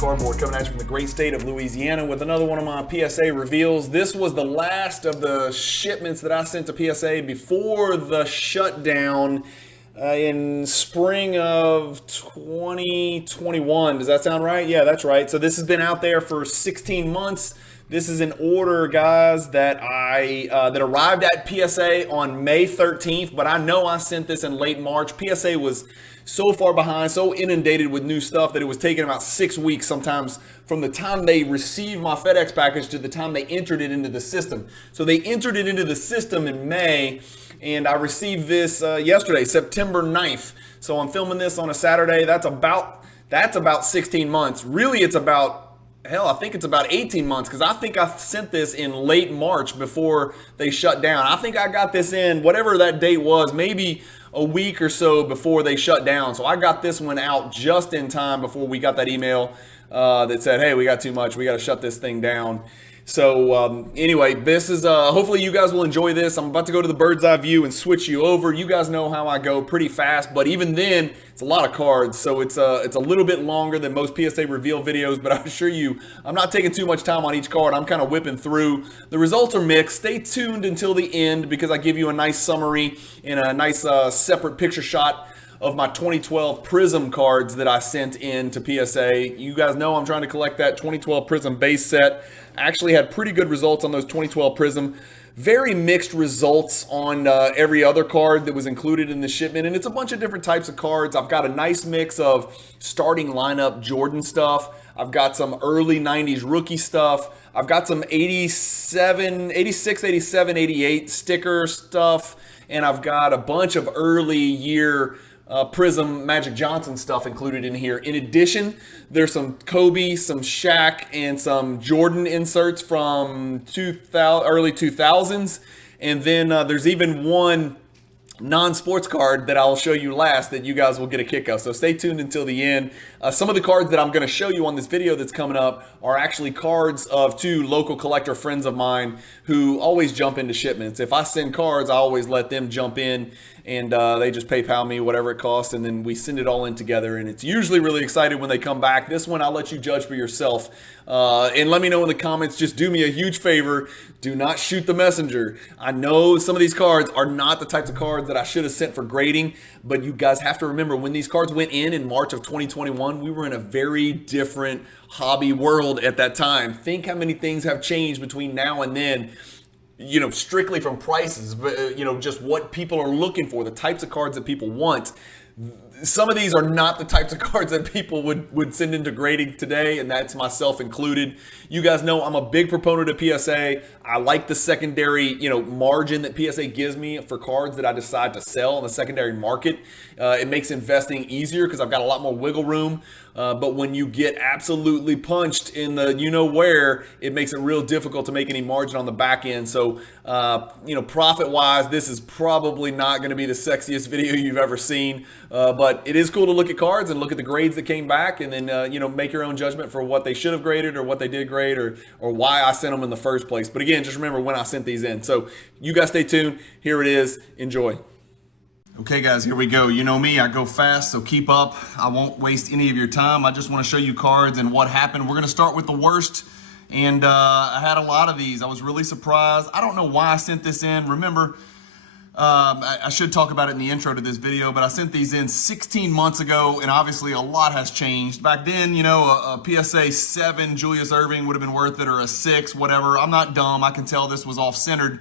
Cardboard coming at you from the great state of Louisiana with another one of my PSA reveals. This was the last of the shipments that I sent to PSA before the shutdown in spring of 2021. Does that sound right? Yeah, that's right. So this has been out there for 16 months. This is an order, guys, that that arrived at PSA on May 13th, but I know I sent this in late March. PSA was so far behind, so inundated with new stuff that it was taking about 6 weeks sometimes from the time they received my FedEx package to the time they entered it into the system. So they entered it into the system in May, and I received this yesterday, September 9th. So I'm filming this on a Saturday. That's about 16 months. Really, it's about I think it's about 18 months because I think I sent this in late March before they shut down. I think I got this in, whatever that date was, maybe a week or so before they shut down. So I got this one out just in time before we got that email that said, hey, we got too much. We got to shut this thing down. So anyway, this is hopefully you guys will enjoy this. I'm about to go to the bird's eye view and switch you over. You guys know how I go pretty fast, but even then it's a lot of cards, so it's a little bit longer than most PSA reveal videos, but I assure you I'm not taking too much time on each card. I'm kind of whipping through. The results are mixed. Stay tuned until the end because I give you a nice summary and a nice separate picture shot of my 2012 Prism cards that I sent in to PSA. You guys know I'm trying to collect that 2012 Prism base set. I actually had pretty good results on those 2012 Prism. Very mixed results on every other card that was included in the shipment, and it's a bunch of different types of cards. I've got a nice mix of starting lineup Jordan stuff. I've got some early 90s rookie stuff. I've got some 87, 86, 87, 88 sticker stuff, and I've got a bunch of early year Prism Magic Johnson stuff included in here. In addition, there's some Kobe, some Shaq, and some Jordan inserts from early 2000s. And then there's even one non-sports card that I'll show you last that you guys will get a kick of. So stay tuned until the end. Some of the cards that I'm going to show you on this video that's coming up are actually cards of two local collector friends of mine who always jump into shipments. If I send cards, I always let them jump in, and they just PayPal me whatever it costs, and then we send it all in together, and it's usually really excited when they come back. This one, I'll let you judge for yourself. And let me know in the comments. Just do me a huge favor. Do not shoot the messenger. I know some of these cards are not the types of cards that I should have sent for grading, but you guys have to remember when these cards went in March of 2021, we were in a very different hobby world at that time. Think how many things have changed between now and then. You know, strictly from prices, but just what people are looking for, the types of cards that people want. Some of these are not the types of cards that people would send into grading today, and that's myself included. You guys know I'm a big proponent of PSA. I like the secondary, margin that PSA gives me for cards that I decide to sell in the secondary market. It makes investing easier because I've got a lot more wiggle room. But when you get absolutely punched in the where, it makes it real difficult to make any margin on the back end. So, profit-wise, this is probably not going to be the sexiest video you've ever seen. But it is cool to look at cards and look at the grades that came back, and then make your own judgment for what they should have graded or what they did grade or why I sent them in the first place. But again, just remember when I sent these in. So you guys stay tuned. Here it is. Enjoy. Okay, guys, here we go. You know me, I go fast, so keep up. I won't waste any of your time. I just want to show you cards and what happened. We're going to start with the worst, and I had a lot of these. I was really surprised. I don't know why I sent this in. Remember, I should talk about it in the intro to this video, but I sent these in 16 months ago, and obviously a lot has changed. Back then, a PSA 7 Julius Erving would have been worth it, or a 6, whatever. I'm not dumb. I can tell this was off-centered,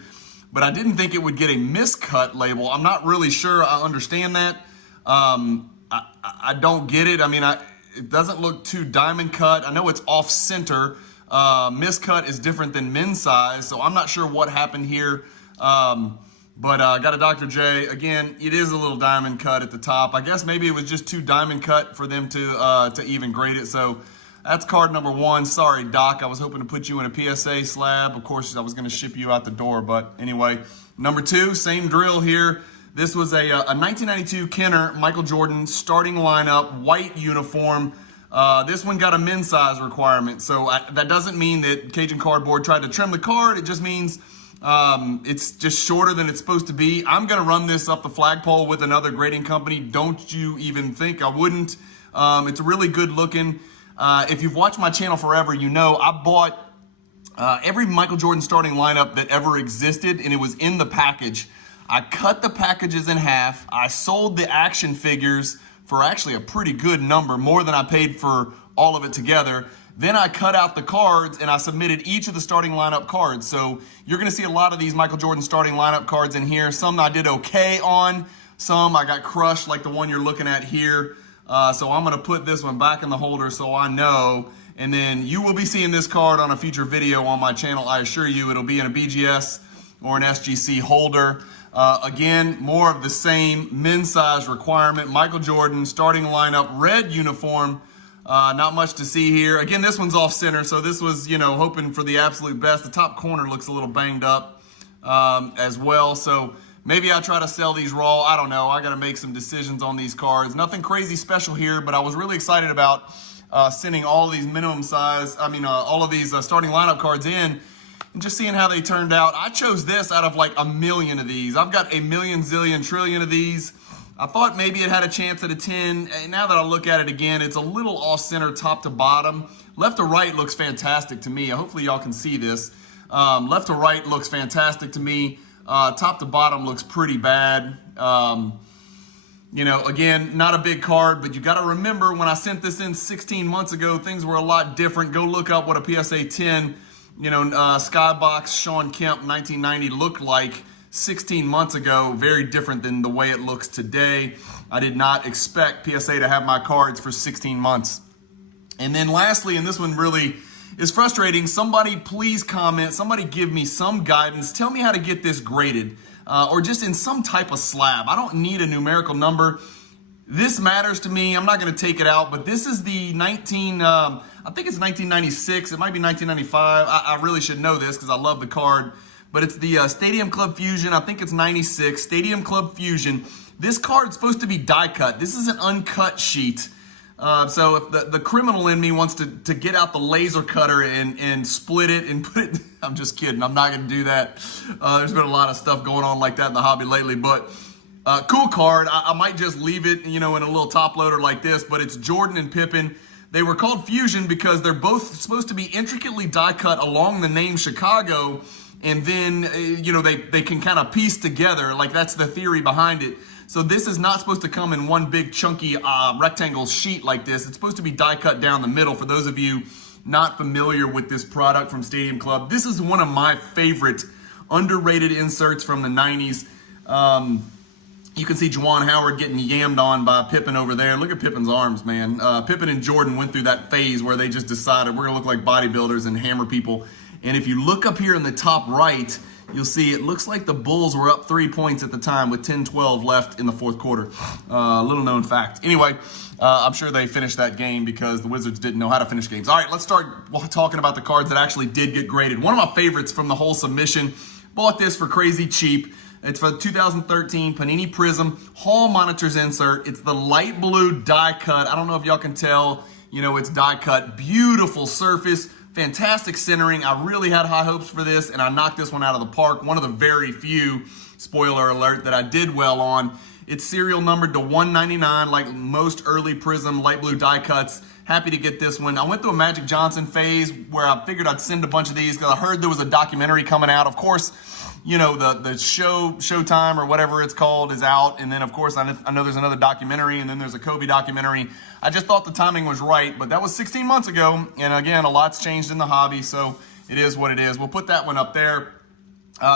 but I didn't think it would get a miscut label. I'm not really sure I understand that. I don't get it. I mean, it doesn't look too diamond cut. I know it's off-center. Miscut is different than men's size, so I'm not sure what happened here. But I got a Dr. J. Again, it is a little diamond cut at the top. I guess maybe it was just too diamond cut for them to even grade it. So that's card number 1. Sorry, Doc. I was hoping to put you in a PSA slab. Of course, I was going to ship you out the door. But anyway, number 2, same drill here. This was a 1992 Kenner Michael Jordan starting lineup, white uniform. This one got a men's size requirement. So that doesn't mean that Cajun Cardboard tried to trim the card. It just means it's just shorter than it's supposed to be. I'm going to run this up the flagpole with another grading company. Don't you even think I wouldn't. It's really good looking. If you've watched my channel forever, you know I bought every Michael Jordan starting lineup that ever existed, and it was in the package. I cut the packages in half. I sold the action figures for actually a pretty good number, more than I paid for all of it together. Then I cut out the cards and I submitted each of the starting lineup cards. So you're gonna see a lot of these Michael Jordan starting lineup cards in here. Some I did okay on, some I got crushed like the one you're looking at here. So I'm gonna put this one back in the holder so I know. And then you will be seeing this card on a future video on my channel. I assure you it'll be in a BGS or an SGC holder. Again, more of the same men's size requirement. Michael Jordan, starting lineup, red uniform. Not much to see here. Again, this one's off center, so this was, you know, hoping for the absolute best. The top corner looks a little banged up as well. So maybe I try to sell these raw. I don't know. I got to make some decisions on these cards. Nothing crazy special here, but I was really excited about sending all these minimum size, all of these starting lineup cards in and just seeing how they turned out. I chose this out of like a million of these. I've got a million, zillion, trillion of these. I thought maybe it had a chance at a 10. Now that I look at it again, it's a little off center top to bottom. Left to right looks fantastic to me. Hopefully y'all can see this. Left to right looks fantastic to me. Top to bottom looks pretty bad. You know, again, not a big card, but you got to remember when I sent this in 16 months ago, things were a lot different. Go look up what a PSA 10, Skybox Sean Kemp 1990 looked like 16 months ago. Very different than the way it looks today. I did not expect PSA to have my cards for 16 months. And then lastly, and this one really is frustrating, somebody please comment, somebody give me some guidance. Tell me how to get this graded. Or just in some type of slab. I don't need a numerical number. This matters to me. I'm not going to take it out, but this is the I think it's 1996. It might be 1995. I really should know this because I love the card. But it's the Stadium Club Fusion. I think it's 96. Stadium Club Fusion. This card's supposed to be die cut. This is an uncut sheet. So if the criminal in me wants to get out the laser cutter and split it and put it, I'm just kidding. I'm not going to do that. There's been a lot of stuff going on like that in the hobby lately, but cool card. I might just leave it, in a little top loader like this, but it's Jordan and Pippen. They were called Fusion because they're both supposed to be intricately die cut along the name Chicago. And then, they can kind of piece together. Like that's the theory behind it. So this is not supposed to come in one big chunky rectangle sheet like this. It's supposed to be die cut down the middle. For those of you not familiar with this product from Stadium Club, this is one of my favorite underrated inserts from the 90s. You can see Juwan Howard getting yammed on by Pippen over there. Look at Pippen's arms, man. Pippen and Jordan went through that phase where they just decided we're going to look like bodybuilders and hammer people. And if you look up here in the top right, you'll see it looks like the Bulls were up 3 points at the time with 10-12 left in the fourth quarter. Little known fact. Anyway, I'm sure they finished that game because the Wizards didn't know how to finish games. All right, let's start talking about the cards that actually did get graded. One of my favorites from the whole submission. Bought this for crazy cheap. It's for 2013 Panini Prism Hall Monitors insert. It's the light blue die cut. I don't know if y'all can tell, it's die cut. Beautiful surface. Fantastic centering. I really had high hopes for this, and I knocked this one out of the park. One of the very few, spoiler alert, that I did well on. It's serial numbered to 199, like most early Prism light blue die cuts. Happy to get this one. I went through a Magic Johnson phase where I figured I'd send a bunch of these because I heard there was a documentary coming out. Of course, the Showtime or whatever it's called is out. And then, of course, I know there's another documentary, and then there's a Kobe documentary. I just thought the timing was right, but that was 16 months ago. And again, a lot's changed in the hobby, so it is what it is. We'll put that one up there.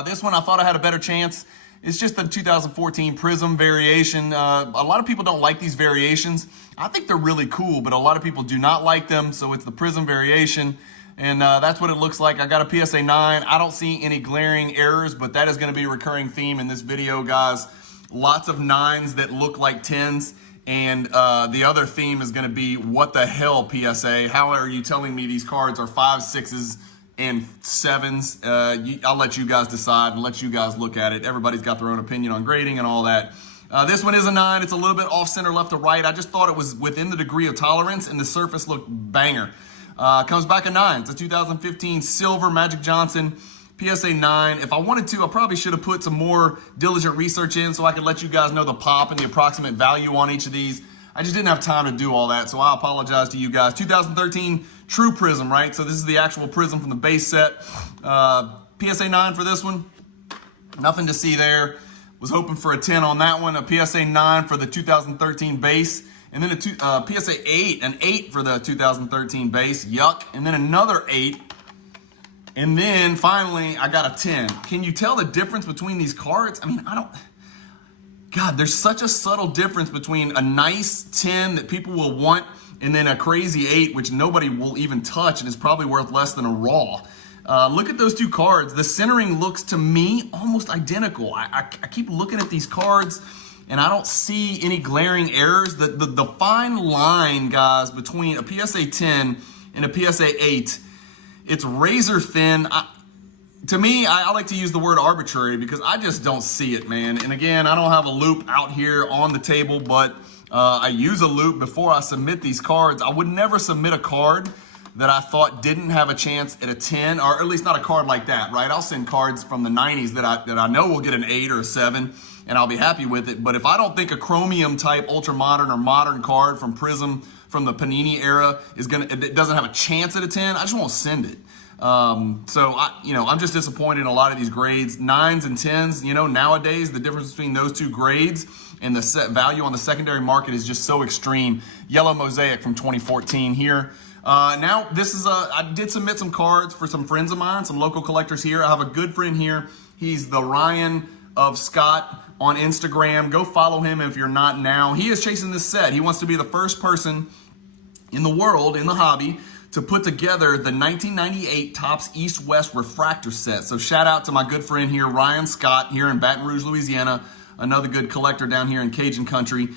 This one, I thought I had a better chance. It's just the 2014 Prism Variation. A lot of people don't like these variations. I think they're really cool, but a lot of people do not like them. So it's the Prism Variation. And that's what it looks like. I got a PSA 9. I don't see any glaring errors, but that is going to be a recurring theme in this video, guys. Lots of 9s that look like 10s. And the other theme is going to be, what the hell, PSA? How are you telling me these cards are 5s, 6s, and 7s? I'll let you guys decide and let you guys look at it. Everybody's got their own opinion on grading and all that. This one is a 9. It's a little bit off center left to right. I just thought it was within the degree of tolerance, and the surface looked banger. Comes back a 9. It's a 2015 silver Magic Johnson PSA 9. If I wanted to, I probably should have put some more diligent research in so I could let you guys know the pop and the approximate value on each of these. I just didn't have time to do all that, so I apologize to you guys. 2013 True Prism, right? So this is the actual Prism from the base set. PSA 9 for this one. Nothing to see there. Was hoping for a 10 on that one. A PSA 9 for the 2013 base. And then a PSA 8, an 8 for the 2013 base. Yuck. And then another 8. And then finally, I got a 10. Can you tell the difference between these cards? I mean, God, there's such a subtle difference between a nice 10 that people will want and then a crazy 8, which nobody will even touch and is probably worth less than a raw. Look at those two cards. The centering looks to me almost identical. I keep looking at these cards and I don't see any glaring errors. The fine line, guys, between a PSA 10 and a PSA 8, it's razor thin. To me, I like to use the word arbitrary because I just don't see it, man. And again, I don't have a loop out here on the table, but I use a loop before I submit these cards. I would never submit a card that I thought didn't have a chance at a 10, or at least not a card like that, right? I'll send cards from the 90s that I know will get an 8 or a 7, and I'll be happy with it. But if I don't think a chromium type ultra modern or modern card from Prism from the Panini era it doesn't have a chance at a 10, I just won't send it. So I'm just disappointed in a lot of these grades. 9s and 10s, nowadays the difference between those two grades and the set value on the secondary market is just so extreme. Yellow Mosaic from 2014 here. Now this is I did submit some cards for some friends of mine, some local collectors here. I have a good friend here. He's the Ryan of Scott on Instagram. Go follow him if you're not now. He is chasing this set. He wants to be the first person in the world, in the hobby, to put together the 1998 Topps East-West Refractor set. So shout out to my good friend here, Ryan Scott, here in Baton Rouge, Louisiana, another good collector down here in Cajun country.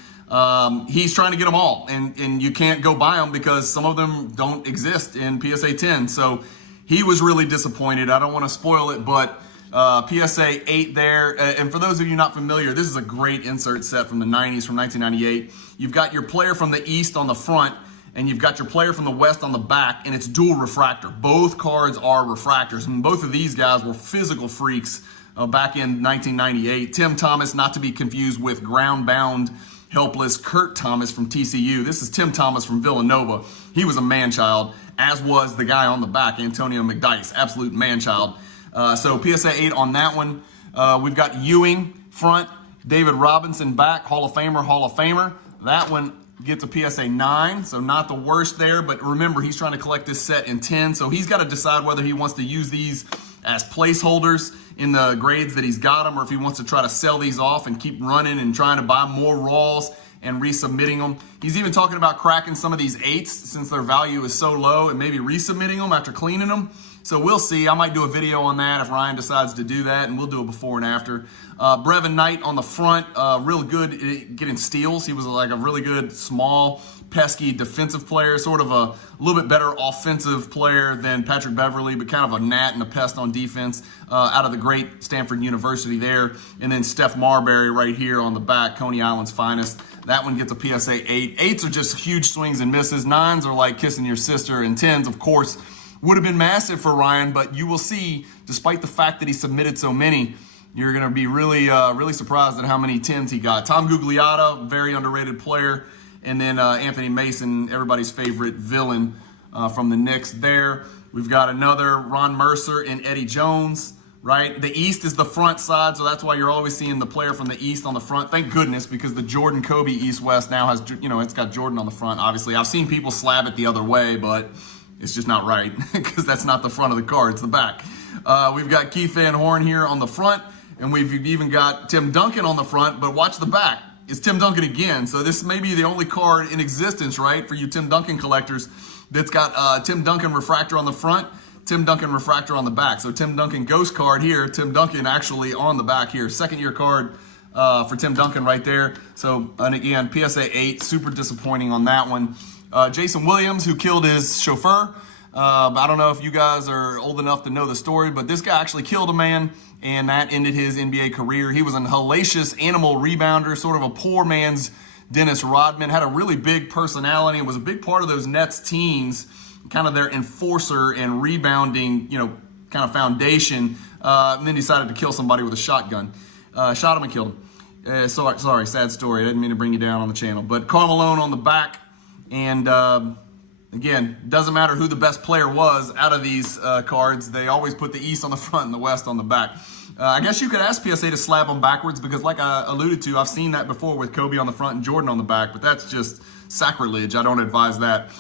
He's trying to get them all, and you can't go buy them because some of them don't exist in PSA 10. So he was really disappointed. I don't want to spoil it, but PSA 8 there. And for those of you not familiar, this is a great insert set from the 90s, from 1998. You've got your player from the East on the front, and you've got your player from the West on the back, and it's dual refractor. Both cards are refractors, and both of these guys were physical freaks back in 1998. Tim Thomas, not to be confused with ground-bound, helpless Kurt Thomas from TCU. This is Tim Thomas from Villanova. He was a man-child, as was the guy on the back, Antonio McDyess, absolute man-child. So PSA 8 on that one. We've got Ewing front, David Robinson back, Hall of Famer. That one gets a PSA 9, so not the worst there, but remember, he's trying to collect this set in 10, so he's got to decide whether he wants to use these as placeholders in the grades that he's got them, or if he wants to try to sell these off and keep running and trying to buy more raws and resubmitting them. He's even talking about cracking some of these 8s since their value is so low and maybe resubmitting them after cleaning them. So we'll see. I might do a video on that if Ryan decides to do that, and we'll do a before and after. Brevin Knight on the front, real good at getting steals. He was like a really good, small, pesky defensive player, sort of a little bit better offensive player than Patrick Beverly, but kind of a gnat and a pest on defense out of the great Stanford University there. And then Steph Marbury right here on the back, Coney Island's finest. That one gets a PSA 8. 8s are just huge swings and misses. 9s are like kissing your sister, and 10s, of course, would have been massive for Ryan, but you will see, despite the fact that he submitted so many, you're going to be really surprised at how many 10s he got. Tom Gugliotta, very underrated player, and then Anthony Mason, everybody's favorite villain from the Knicks there. We've got another Ron Mercer and Eddie Jones, right? The East is the front side, so that's why you're always seeing the player from the East on the front. Thank goodness, because the Jordan Kobe East-West now has, it's got Jordan on the front, obviously. I've seen people slab it the other way, but it's just not right because that's not the front of the card, it's the back. We've got Keith Van Horn here on the front, and we've even got Tim Duncan on the front, but watch the back. It's Tim Duncan again. So this may be the only card in existence, right, for you Tim Duncan collectors that's got Tim Duncan refractor on the front, Tim Duncan refractor on the back. So Tim Duncan ghost card here, Tim Duncan actually on the back here. Second year card for Tim Duncan right there. So, and again, PSA 8, super disappointing on that one. Jason Williams, who killed his chauffeur. I don't know if you guys are old enough to know the story, but this guy actually killed a man, and that ended his NBA career. He was an hellacious animal rebounder, sort of a poor man's Dennis Rodman, had a really big personality and was a big part of those Nets teams, kind of their enforcer and rebounding, kind of foundation, and then decided to kill somebody with a shotgun. Shot him and killed him. sorry, sad story. I didn't mean to bring you down on the channel. But Karl Malone on the back. And again, doesn't matter who the best player was out of these cards. They always put the East on the front and the West on the back. I guess you could ask PSA to slab them backwards because like I alluded to, I've seen that before with Kobe on the front and Jordan on the back. But that's just sacrilege. I don't advise that.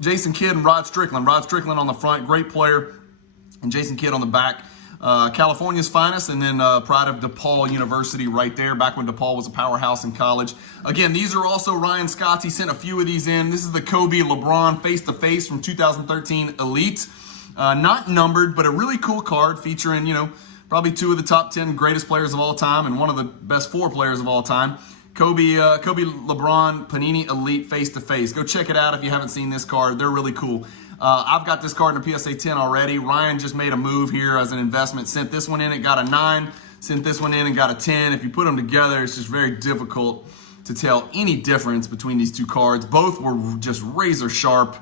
Jason Kidd and Rod Strickland. Rod Strickland on the front, great player. And Jason Kidd on the back. California's finest, and then pride of DePaul University right there, back when DePaul was a powerhouse in college. Again, these are also Ryan Scott's. He sent a few of these in. This is the Kobe LeBron face-to-face from 2013 Elite. Not numbered, but a really cool card featuring, you know, probably 2 of the top 10 greatest players of all time and one of the best 4 players of all time. Kobe LeBron Panini Elite face-to-face. Go check it out if you haven't seen this card. They're really cool. I've got this card in a PSA 10 already. Ryan just made a move here as an investment. Sent this one in, it got a 9. Sent this one in and got a 10. If you put them together, it's just very difficult to tell any difference between these two cards. Both were just razor sharp.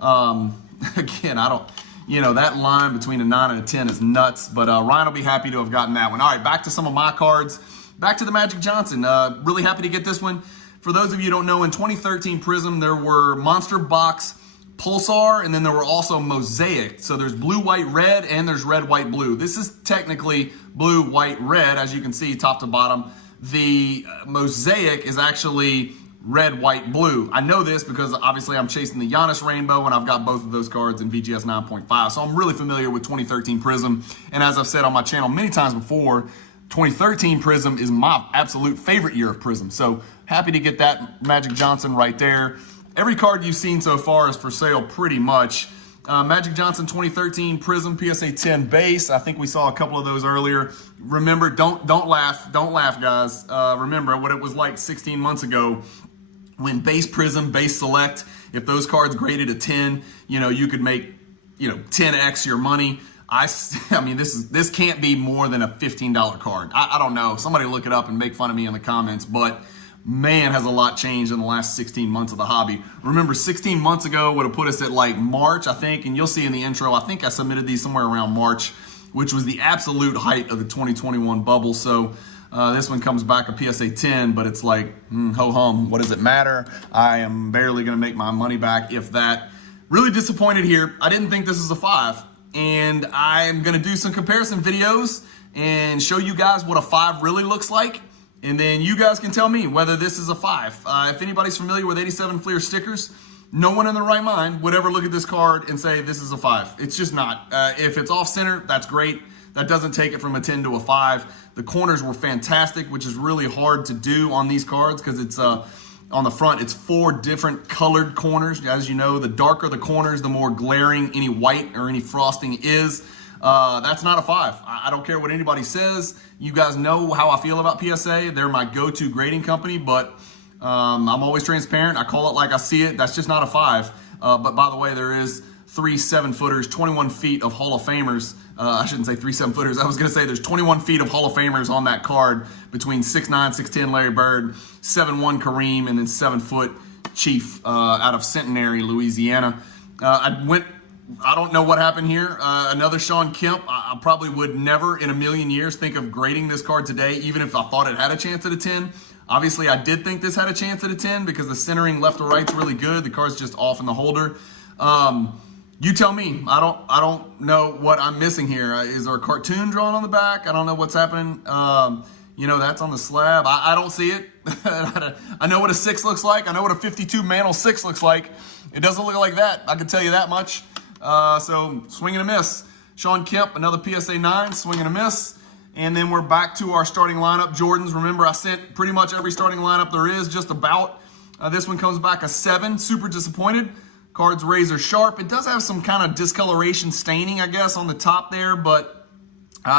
Again, I don't, you know, that line between a 9 and a 10 is nuts. But Ryan will be happy to have gotten that one. All right, back to some of my cards. Back to the Magic Johnson. Really happy to get this one. For those of you who don't know, in 2013 Prism, there were Monster Box, Pulsar, and then there were also Mosaic. So there's blue, white, red, and there's red, white, blue. This is technically blue, white, red, as you can see top to bottom. The Mosaic is actually red, white, blue. I know this because obviously I'm chasing the Giannis Rainbow, and I've got both of those cards in VGS 9.5. So I'm really familiar with 2013 Prism. And as I've said on my channel many times before, 2013 Prism is my absolute favorite year of Prism. So happy to get that Magic Johnson right there. Every card you've seen so far is for sale pretty much. Magic Johnson 2013 Prism PSA 10 base. I think we saw a couple of those earlier. Remember, don't laugh, guys. Remember what it was like 16 months ago when base Prism, base Select, if those cards graded a 10, you know, you could make, you know, 10x your money. I mean, this can't be more than a $15 card. I don't know. Somebody look it up and make fun of me in the comments, but man, has a lot changed in the last 16 months of the hobby. Remember, 16 months ago would have put us at like March, I think, and you'll see in the intro, I think I submitted these somewhere around March, which was the absolute height of the 2021 bubble. So this one comes back a PSA 10, but it's like, ho-hum, what does it matter? I am barely going to make my money back, if that. Really disappointed here. I didn't think this is a 5, and I'm going to do some comparison videos and show you guys what a 5 really looks like. And then you guys can tell me whether this is a 5. If anybody's familiar with 87 Fleer stickers, no one in their right mind would ever look at this card and say this is a 5. It's just not. If it's off center, that's great. That doesn't take it from a 10 to a 5. The corners were fantastic, which is really hard to do on these cards because it's on the front, it's 4 different colored corners. As you know, the darker the corners, the more glaring any white or any frosting is. That's not a 5. I don't care what anybody says. You guys know how I feel about PSA. They're my go-to grading company, but I'm always transparent. I call it like I see it. That's just not a 5. But by the way, there is 3 7-footers, 21 feet of Hall of Famers. I shouldn't say 3 7-footers. I was going to say there's 21 feet of Hall of Famers on that card between 6'9", 6'10" Larry Bird, 7'1" Kareem, and then 7-foot Chief out of Centenary, Louisiana. I don't know what happened here. Another Sean Kemp. I probably would never in a million years think of grading this card today, even if I thought it had a chance at a 10. Obviously, I did think this had a chance at a 10 because the centering left to right's really good. The card's just off in the holder. You tell me. I don't know what I'm missing here. Is there a cartoon drawn on the back? I don't know what's happening. You know, that's on the slab. I don't see it. I know what a 6 looks like. I know what a 52 Mantle 6 looks like. It doesn't look like that. I can tell you that much. So swing and a miss. Sean Kemp, another PSA 9, swing and a miss. And then we're back to our starting lineup. Jordans, remember I sent pretty much every starting lineup there is, just about. This one comes back a 7, super disappointed. Card's razor sharp. It does have some kind of discoloration staining, I guess, on the top there, but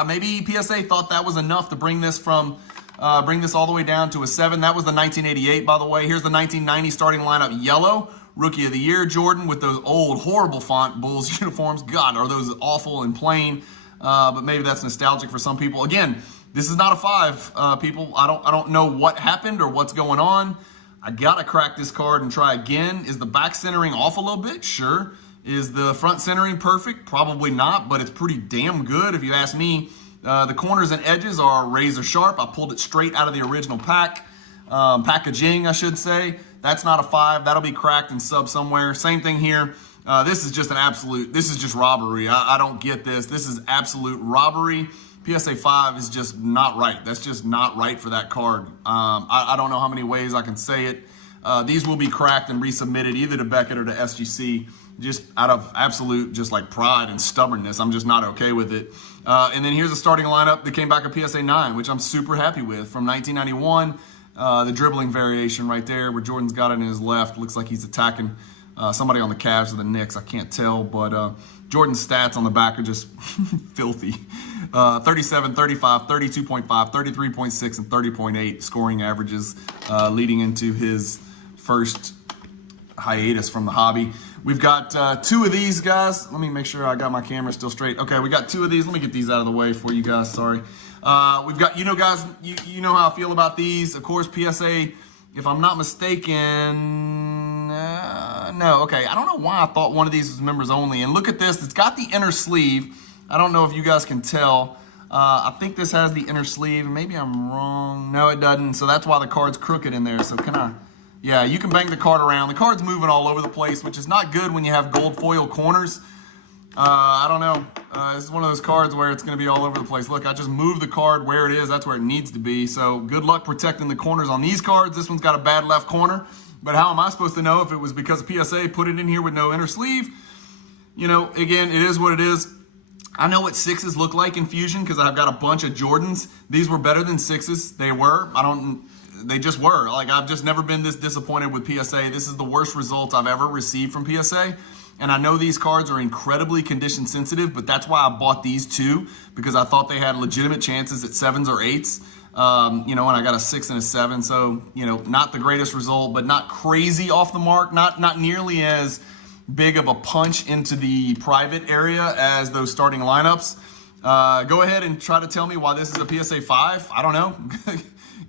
maybe PSA thought that was enough to bring this all the way down to a 7. That was the 1988, by the way. Here's the 1990 starting lineup, yellow. Rookie of the Year, Jordan, with those old, horrible font Bulls uniforms. God, are those awful and plain. But maybe that's nostalgic for some people. Again, this is not a 5, people. I don't know what happened or what's going on. I gotta crack this card and try again. Is the back centering off a little bit? Sure. Is the front centering perfect? Probably not, but it's pretty damn good if you ask me. The corners and edges are razor sharp. I pulled it straight out of the original pack. Packaging, I should say. That's not a 5. That'll be cracked and sub somewhere. Same thing here. This is just an absolute, this is just robbery. I don't get this. This is absolute robbery. PSA 5 is just not right. That's just not right for that card. I don't know how many ways I can say it. These will be cracked and resubmitted either to Beckett or to SGC, just out of absolute just like pride and stubbornness. I'm just not okay with it. And then here's a starting lineup that came back a PSA 9, which I'm super happy with, from 1991. The dribbling variation right there where Jordan's got it in his left. Looks like he's attacking somebody on the Cavs or the Knicks. I can't tell, but Jordan's stats on the back are just filthy. 37, 35, 32.5, 33.6, and 30.8 scoring averages leading into his first hiatus from the hobby. We've got 2 of these guys. Let me make sure I got my camera still straight. Okay, we got 2 of these. Let me get these out of the way for you guys. Sorry. We've got, you know, guys, you know how I feel about these. Of course, PSA, if I'm not mistaken, no, okay. I don't know why I thought one of these was members only. And look at this. It's got the inner sleeve. I don't know if you guys can tell. I think this has the inner sleeve. Maybe I'm wrong. No, it doesn't. So that's why the card's crooked in there. So can I? Yeah, you can bang the card around. The card's moving all over the place, which is not good when you have gold foil corners. I don't know. This is one of those cards where it's going to be all over the place. Look, I just moved the card where it is. That's where it needs to be. So good luck protecting the corners on these cards. This one's got a bad left corner. But how am I supposed to know if it was because PSA put it in here with no inner sleeve? You know, again, it is what it is. I know what 6s look like in Fusion because I've got a bunch of Jordans. These were better than 6s. They were. They just were. Like, I've just never been this disappointed with PSA. This is the worst result I've ever received from PSA. And I know these cards are incredibly condition sensitive, but that's why I bought these 2, because I thought they had legitimate chances at 7s or 8s. You know, and I got a 6 and a 7. So, you know, not the greatest result, but not crazy off the mark. Not nearly as big of a punch into the private area as those starting lineups. Go ahead and try to tell me why this is a PSA 5. I don't know.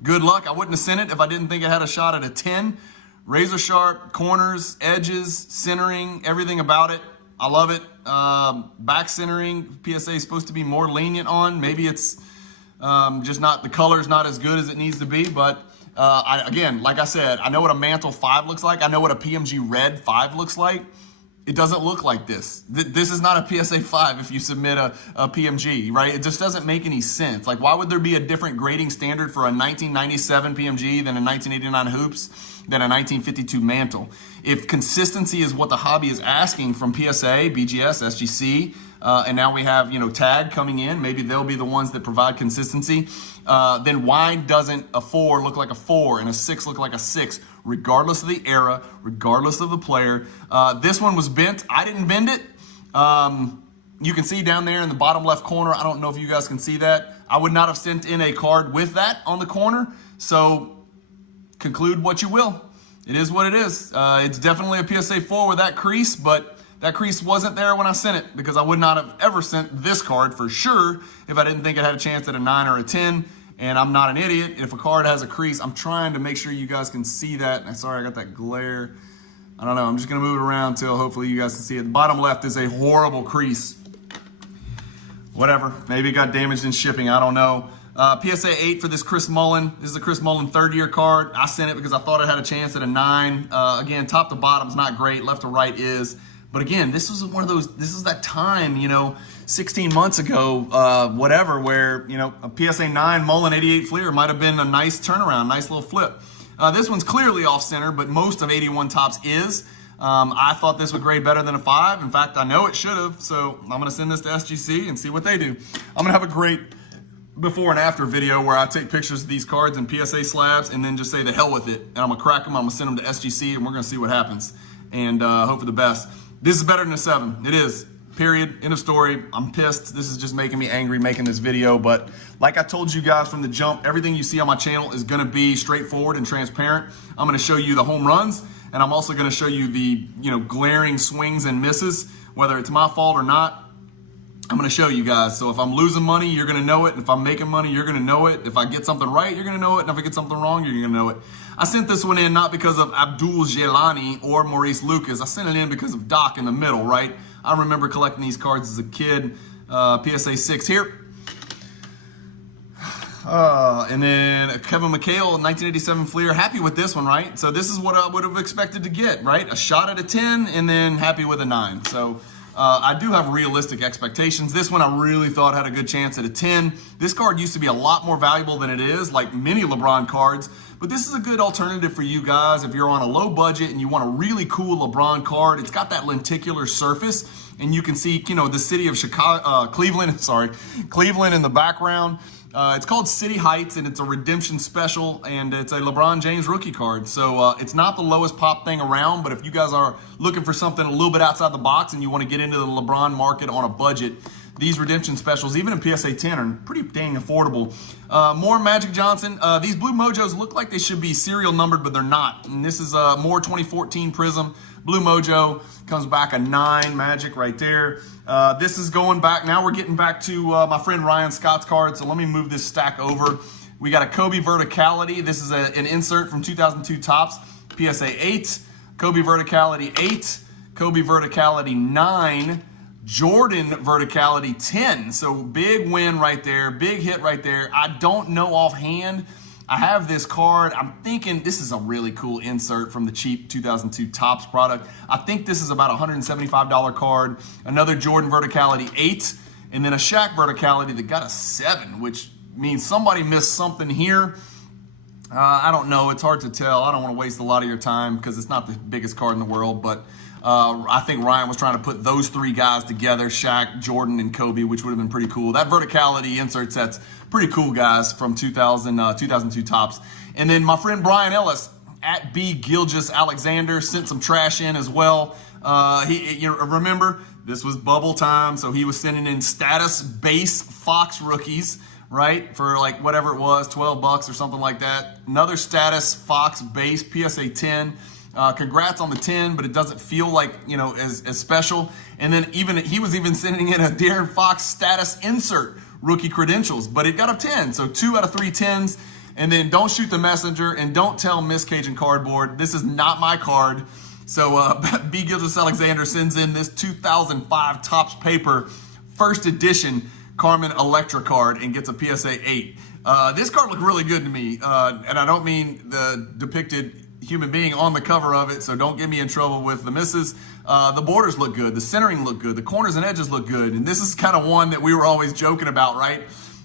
Good luck. I wouldn't have sent it if I didn't think it had a shot at a 10. Razor sharp, corners, edges, centering, everything about it. I love it. Back centering, PSA is supposed to be more lenient on. Maybe it's just not, the color's not as good as it needs to be. But again, like I said, I know what a Mantle 5 looks like. I know what a PMG Red 5 looks like. It doesn't look like this. This is not a PSA 5 if you submit a PMG, right? It just doesn't make any sense. Like, why would there be a different grading standard for a 1997 PMG than a 1989 Hoops than a 1952 Mantle? If consistency is what the hobby is asking from PSA, BGS, SGC, and now we have, you know, Tag coming in, maybe they'll be the ones that provide consistency, then why doesn't a 4 look like a 4 and a 6 look like a 6? Regardless of the era, regardless of the player. This one was bent. I didn't bend it. You can see down there in the bottom left corner, I don't know if you guys can see that. I would not have sent in a card with that on the corner. So conclude what you will. It is what it is. It's definitely a PSA 4 with that crease, but that crease wasn't there when I sent it, because I would not have ever sent this card for sure if I didn't think it had a chance at a 9 or a 10. And I'm not an idiot. If a card has a crease, I'm trying to make sure you guys can see that. And sorry, I got that glare. I don't know. I'm just going to move it around till hopefully you guys can see it. The bottom left is a horrible crease. Whatever. Maybe it got damaged in shipping. I don't know. PSA 8 for this Chris Mullin. This is a Chris Mullin third-year card. I sent it because I thought it had a chance at a 9. Again, top to bottom is not great. Left to right is. But again, this was one of those, this is that time, you know, 16 months ago, whatever, where, you know, a PSA 9 Mullin 88 Fleer might have been a nice turnaround, nice little flip. This one's clearly off center, but most of 81 Topps is. I thought this would grade better than a 5. In fact, I know it should have. So I'm going to send this to SGC and see what they do. I'm going to have a great before and after video where I take pictures of these cards in PSA slabs and then just say the hell with it. And I'm going to crack them. I'm going to send them to SGC and we're going to see what happens. And hope for the best. This is better than a 7. It is. Period. End of story. I'm pissed. This is just making me angry making this video. But like I told you guys from the jump, everything you see on my channel is going to be straightforward and transparent. I'm going to show you the home runs, and I'm also going to show you the, you know, glaring swings and misses, whether it's my fault or not. I'm going to show you guys. So if I'm losing money, you're going to know it. If I'm making money, you're going to know it. If I get something right, you're going to know it. And if I get something wrong, you're going to know it. I sent this one in not because of Abdul Jelani or Maurice Lucas. I sent it in because of Doc in the middle, right? I remember collecting these cards as a kid. PSA 6 here. And then Kevin McHale, 1987 Fleer. Happy with this one, right? So this is what I would have expected to get, right? A shot at a 10 and then happy with a 9. So I do have realistic expectations. This one I really thought had a good chance at a 10. This card used to be a lot more valuable than it is, like many LeBron cards. But this is a good alternative for you guys if you're on a low budget and you want a really cool LeBron card. It's got that lenticular surface, and you can see, you know, the city of Chicago, Cleveland in the background. It's called City Heights, and it's a redemption special, and it's a LeBron James rookie card. So it's not the lowest pop thing around, but if you guys are looking for something a little bit outside the box and you want to get into the LeBron market on a budget, these redemption specials, even in PSA 10, are pretty dang affordable. More Magic Johnson. These Blue Mojos look like they should be serial numbered, but they're not. And this is more 2014 Prism. Blue Mojo comes back a 9 Magic right there. This is going back. Now we're getting back to my friend Ryan Scott's card. So let me move this stack over. We got a Kobe Verticality. This is an insert from 2002 Topps. PSA 8, Kobe Verticality 8, Kobe Verticality 9, Jordan Verticality 10. So big win right there, big hit right there. I don't know offhand. I have this card. I'm thinking this is a really cool insert from the cheap 2002 Topps product. I think this is about a $175 card. Another Jordan Verticality 8, and then a Shaq Verticality that got a 7, which means somebody missed something here. I don't know. It's hard to tell. I don't want to waste a lot of your time because it's not the biggest card in the world, but I think Ryan was trying to put those 3 guys together, Shaq, Jordan, and Kobe, which would have been pretty cool. That Verticality insert set's pretty cool, guys, from 2002 Topps. And then my friend Brian Ellis, at B. Gilgis Alexander, sent some trash in as well. You remember, this was bubble time, so he was sending in status base Fox rookies, right, for like whatever it was, $12 or something like that. Another status Fox base PSA 10. Congrats on the 10, but it doesn't feel like, you know, as special. And then he was even sending in a De'Aaron Fox status insert rookie credentials, but it got a 10. So 2 out of 3 10s. And then don't shoot the messenger and don't tell Miss Cajun Cardboard, this is not my card. So B. Gilgis Alexander sends in this 2005 Topps paper first edition Carmen Electra card and gets a PSA 8. This card looked really good to me, and I don't mean the depicted human being on the cover of it, so don't get me in trouble with the misses. The borders look good, the centering look good, the corners and edges look good, and this is kind of one that we were always joking about, right?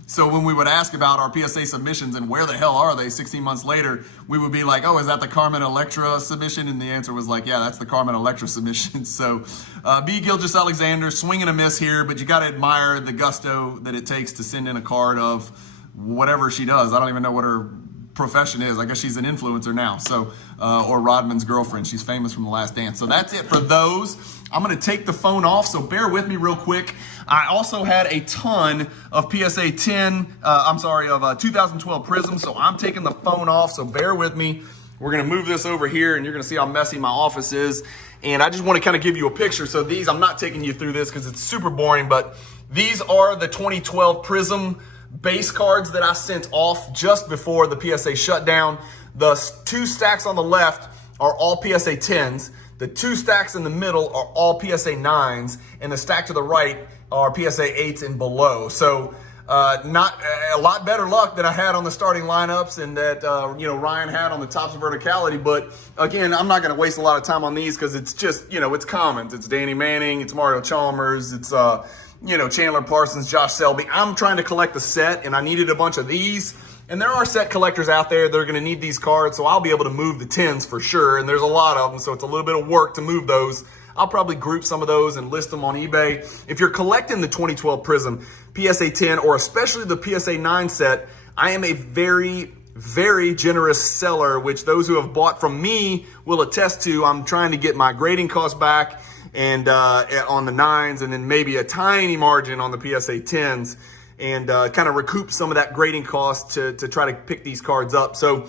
So when we would ask about our PSA submissions and where the hell are they 16 months later, we would be like, oh, is that the Carmen Electra submission? And the answer was like, yeah, that's the Carmen Electra submission. So B. Gilgis Alexander, swing and a miss here, but you got to admire the gusto that it takes to send in a card of whatever she does. I don't even know what her profession is. I guess she's an influencer now. So, or Rodman's girlfriend. She's famous from The Last Dance. So that's it for those. I'm going to take the phone off, so bear with me real quick. I also had a ton of PSA 10, of 2012 Prism, so I'm taking the phone off, so bear with me. We're going to move this over here, and you're going to see how messy my office is. And I just want to kind of give you a picture. So these, I'm not taking you through this because it's super boring, but these are the 2012 Prism base cards that I sent off just before the PSA shutdown. The 2 stacks on the left are all PSA 10s. The 2 stacks in the middle are all PSA 9s, and the stack to the right are PSA 8s and below. So not a lot better luck than I had on the starting lineups and that Ryan had on the Topps Verticality. But again, I'm not going to waste a lot of time on these because it's just, it's commons. It's Danny Manning, it's Mario Chalmers, it's Chandler Parsons, Josh Selby. I'm trying to collect the set, and I needed a bunch of these. And there are set collectors out there that are going to need these cards, so I'll be able to move the 10s for sure. And there's a lot of them, so it's a little bit of work to move those. I'll probably group some of those and list them on eBay. If you're collecting the 2012 Prism PSA 10, or especially the PSA 9 set, I am a very, very generous seller, which those who have bought from me will attest to. I'm trying to get my grading costs back and on the 9s, and then maybe a tiny margin on the PSA 10s. And kind of recoup some of that grading cost to try to pick these cards up. So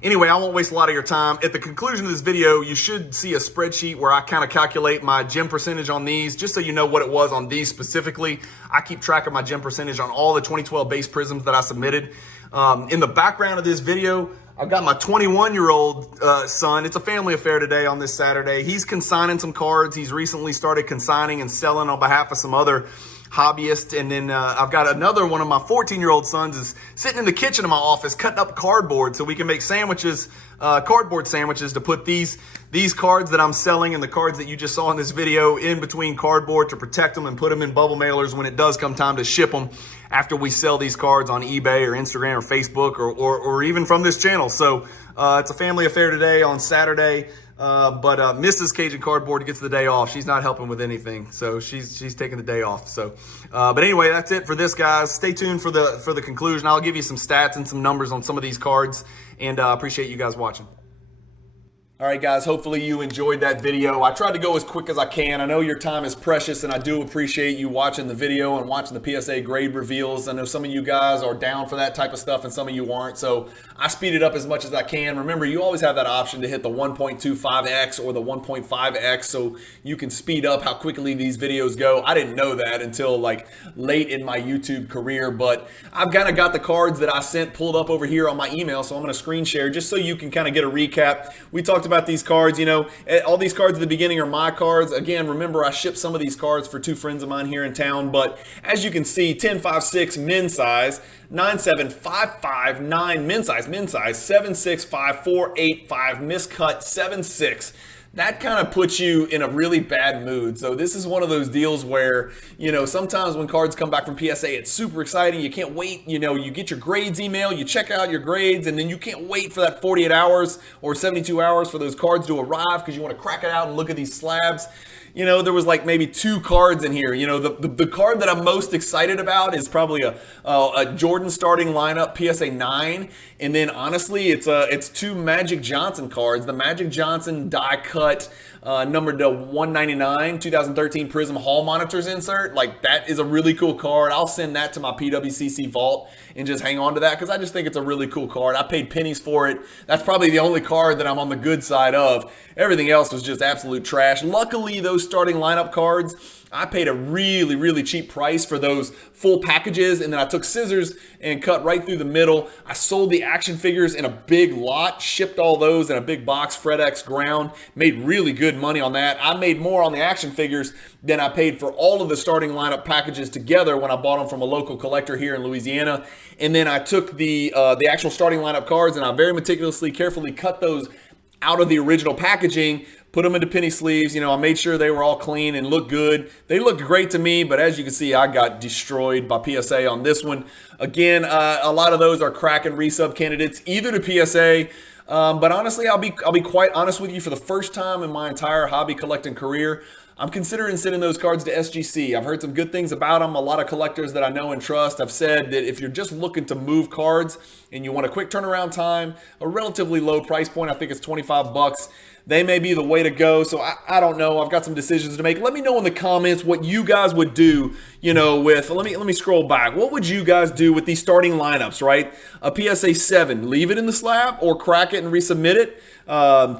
anyway, I won't waste a lot of your time. At the conclusion of this video, you should see a spreadsheet where I kind of calculate my gem percentage on these, just so you know what it was on these specifically. I keep track of my gem percentage on all the 2012 base Prisms that I submitted. In the background of this video, I've got my 21-year-old son. It's a family affair today on this Saturday. He's consigning some cards. He's recently started consigning and selling on behalf of some other hobbyist. And then I've got another one of my 14-year-old sons is sitting in the kitchen of my office cutting up cardboard so we can make sandwiches, cardboard sandwiches, to put these cards that I'm selling and the cards that you just saw in this video in between cardboard to protect them and put them in bubble mailers when it does come time to ship them after we sell these cards on eBay or Instagram or Facebook or even from this channel. So it's a family affair today on Saturday. But Mrs. Cajun Cardboard gets the day off. She's not helping with anything, so she's taking the day off. So, but anyway, that's it for this, guys. Stay tuned for the conclusion. I'll give you some stats and some numbers on some of these cards, and appreciate you guys watching. All right, guys, hopefully you enjoyed that video. I tried to go as quick as I can. I know your time is precious, and I do appreciate you watching the video and watching the PSA grade reveals. I know some of you guys are down for that type of stuff, and some of you aren't, so I speed it up as much as I can. Remember, you always have that option to hit the 1.25x or the 1.5x, so you can speed up how quickly these videos go. I didn't know that until like late in my YouTube career, but I've kind of got the cards that I sent pulled up over here on my email, so I'm going to screen share just so you can kind of get a recap. We talked about these cards, you know, all these cards at the beginning are my cards. Again, remember, I shipped some of these cards for two friends of mine here in town, but as you can see, 10.56 men's size, 9.755.9 men's size, 7.65485 miscut 7.6. That kind of puts you in a really bad mood. So this is one of those deals where, you know, sometimes when cards come back from PSA, it's super exciting. You can't wait. You know, you get your grades email, you check out your grades, and then you can't wait for that 48 hours or 72 hours for those cards to arrive because you want to crack it out and look at these slabs. You know, there was like maybe two cards in here. You know, the card that I'm most excited about is probably a Jordan starting lineup PSA 9. And then honestly, it's two Magic Johnson cards. The Magic Johnson die cut numbered to 199, 2013 Prism Hall Monitors insert. Like, that is a really cool card. I'll send that to my PWCC vault and just hang on to that because I just think it's a really cool card. I paid pennies for it. That's probably the only card that I'm on the good side of. Everything else was just absolute trash. Luckily, those starting lineup cards, I paid a really, really cheap price for those full packages, and then I took scissors and cut right through the middle. I sold the action figures in a big lot, shipped all those in a big box, FedEx ground, made really good money on that. I made more on the action figures than I paid for all of the starting lineup packages together when I bought them from a local collector here in Louisiana. And then I took the actual starting lineup cards, and I very meticulously, carefully cut those out of the original packaging, put them into penny sleeves. You know, I made sure they were all clean and looked good. They looked great to me, but as you can see, I got destroyed by PSA on this one. Again, a lot of those are crack and resub candidates, either to PSA. But honestly, I'll be quite honest with you. For the first time in my entire hobby collecting career, I'm considering sending those cards to SGC. I've heard some good things about them. A lot of collectors that I know and trust have said that if you're just looking to move cards and you want a quick turnaround time, a relatively low price point, I think it's 25 bucks, they may be the way to go. So I don't know. I've got some decisions to make. Let me know in the comments what you guys would do, you know, with, let me scroll back. What would you guys do with these starting lineups, right? A PSA 7, leave it in the slab or crack it and resubmit it.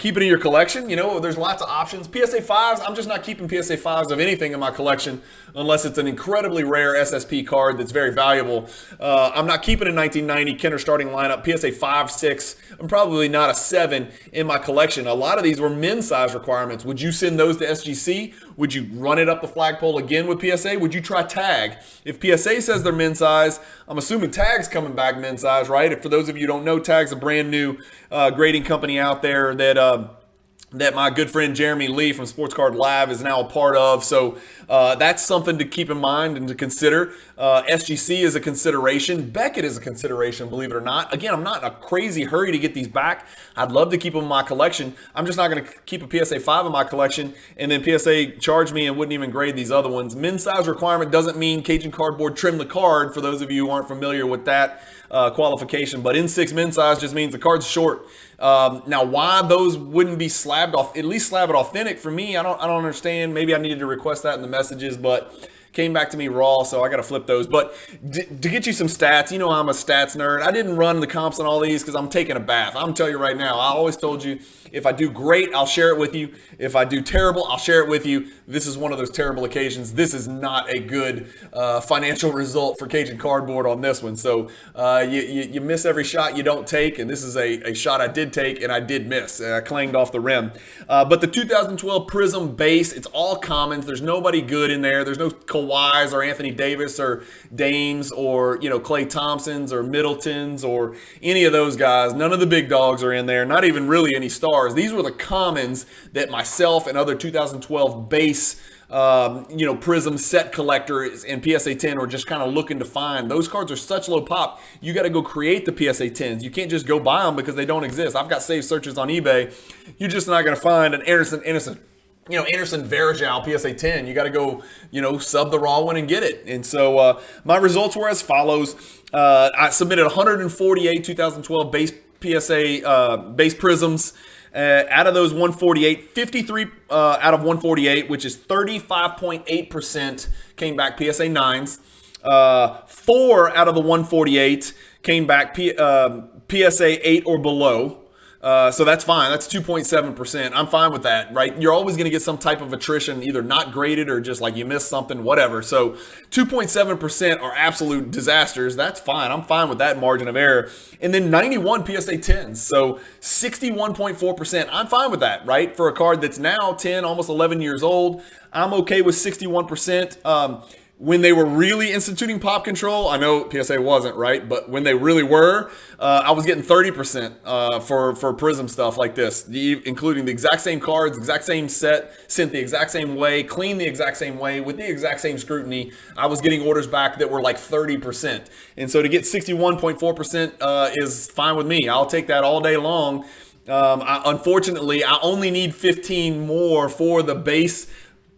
Keep it in your collection. You know, there's lots of options. PSA 5s, I'm just not keeping PSA 5s of anything in my collection unless it's an incredibly rare SSP card that's very valuable. I'm not keeping a 1990 Kenner starting lineup, PSA 5, 6. I'm probably not a 7 in my collection. A lot of these were men's size requirements. Would you send those to SGC? Would you run it up the flagpole again with PSA? Would you try Tag? If PSA says they're men's size, I'm assuming Tag's coming back men's size, right? If for those of you who don't know, Tag's a brand new grading company out there that my good friend Jeremy Lee from Sports Card Lab is now a part of. So that's something to keep in mind and to consider. SGC is a consideration. Beckett is a consideration, believe it or not. Again, I'm not in a crazy hurry to get these back. I'd love to keep them in my collection. I'm just not going to keep a PSA 5 in my collection and then PSA charge me and wouldn't even grade these other ones. Men's size requirement doesn't mean Cajun Cardboard trim the card, for those of you who aren't familiar with that qualification. But N6 men's size just means the card's short. Now, why those wouldn't be slabbed off, at least slab it authentic, for me, I don't understand. Maybe I needed to request that in the messages, but came back to me raw, so I got to flip those. But to get you some stats, you know I'm a stats nerd. I didn't run the comps on all these because I'm taking a bath. I'm telling you right now, I always told you, if I do great, I'll share it with you. If I do terrible, I'll share it with you. This is one of those terrible occasions. This is not a good financial result for Cajun Cardboard on this one. So you miss every shot you don't take, and this is a shot I did take, and I did miss. I clanged off the rim. But the 2012 Prism base, it's all commons. There's nobody good in there. There's no Kawhis or Anthony Davis or Dames or, you know, Klay Thompsons or Middletons or any of those guys. None of the big dogs are in there, not even really any stars. These were the commons that myself and other 2012 base you know, Prism set collectors and PSA 10 are just kind of looking to find. Those cards are such low pop, you got to go create the PSA 10s. You can't just go buy them because they don't exist. I've got saved searches on eBay. You're just not going to find an Anderson Varejao PSA 10. You got to go, you know, sub the raw one and get it. And so my results were as follows. I submitted 148 2012 base PSA base Prisms. Out of those 148, 53 out of 148, which is 35.8%, came back PSA 9s. 4 out of the 148 came back PSA 8 or below. So that's fine. That's 2.7%. I'm fine with that, right? You're always going to get some type of attrition, either not graded or just like you missed something, whatever. So 2.7% are absolute disasters. That's fine. I'm fine with that margin of error. And then 91 PSA 10s. So 61.4%. I'm fine with that, right? For a card that's now 10, almost 11 years old, I'm okay with 61%. When they were really instituting pop control, I know PSA wasn't, right? But when they really were, I was getting 30% for Prism stuff like this, including the exact same cards, exact same set, sent the exact same way, cleaned the exact same way, with the exact same scrutiny. I was getting orders back that were like 30%. And so to get 61.4% is fine with me. I'll take that all day long. Unfortunately, I only need 15 more for the base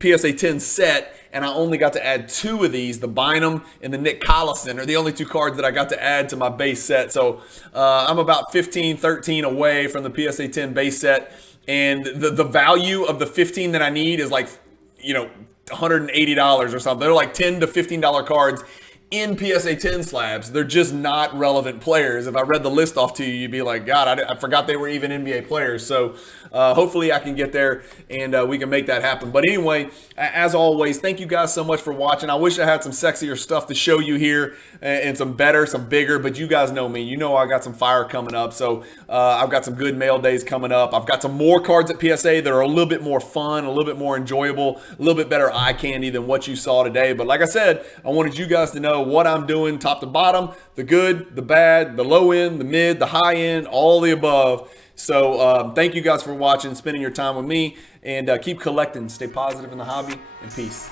PSA 10 set. And I only got to add 2 of these. The Bynum and the Nick Collison are the only 2 cards that I got to add to my base set. So I'm about 15, 13 away from the PSA 10 base set. And the value of the 15 that I need is like, you know, $180 or something. They're like $10 to $15 cards in PSA 10 slabs. They're just not relevant players. If I read the list off to you, you'd be like, God, I forgot they were even NBA players. So hopefully I can get there and we can make that happen. But anyway, as always, thank you guys so much for watching. I wish I had some sexier stuff to show you here and some better, some bigger, but you guys know me. You know I got some fire coming up. So I've got some good mail days coming up. I've got some more cards at PSA that are a little bit more fun, a little bit more enjoyable, a little bit better eye candy than what you saw today. But like I said, I wanted you guys to know what I'm doing top to bottom, the good, the bad, the low end, the mid, the high end, all the above. So thank you guys for watching, spending your time with me, and keep collecting. Stay positive in the hobby, and peace.